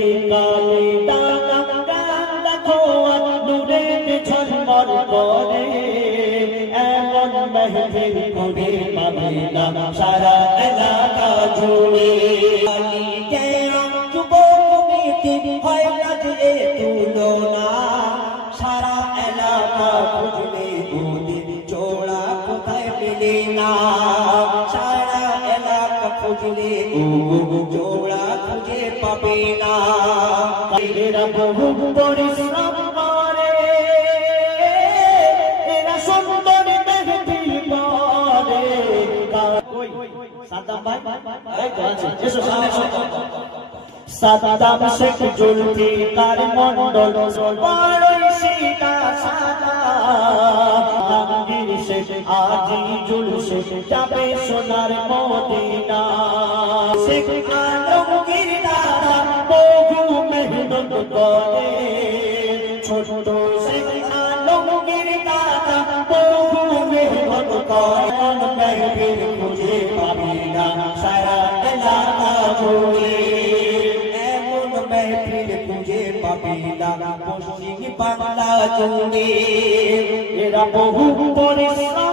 এই কালে টাকা দেখো নূরে ঝলমল করে এমন মেহফিল করে মদিনা সারা এলাকা জুড়ে হয় না যে তুলনা সারা এলাকা খুঁজলে দুদিন জোড়া কোথায় মেলে না সারা এলাকা খুঁজলে জোড়া খুঁজে পাবে না এরা বহু পরিশ্রম করে এরা সুন্দর মেহফিল করে সাদ্দাম ভাই এই তো আছে এসো সামনে সাদ্দাম শেখ জুলফিকার মন্ডল বড়ই সিধা সাদা আলমগীর শেখ আজিজুল শেখ যাবে সোনার মদিনা শেখ আলমগীর দাদা বহু মেহনত করে ছোট শেখ আলমগীর দাদা বহু মেহনত করে মেহফিল খুঁজে পাবি না সারা এলাকা জুড়ে খুঁজে পাবি না পশ্চিম বাংলা জুড়ে এরা বহু পরিশ্রম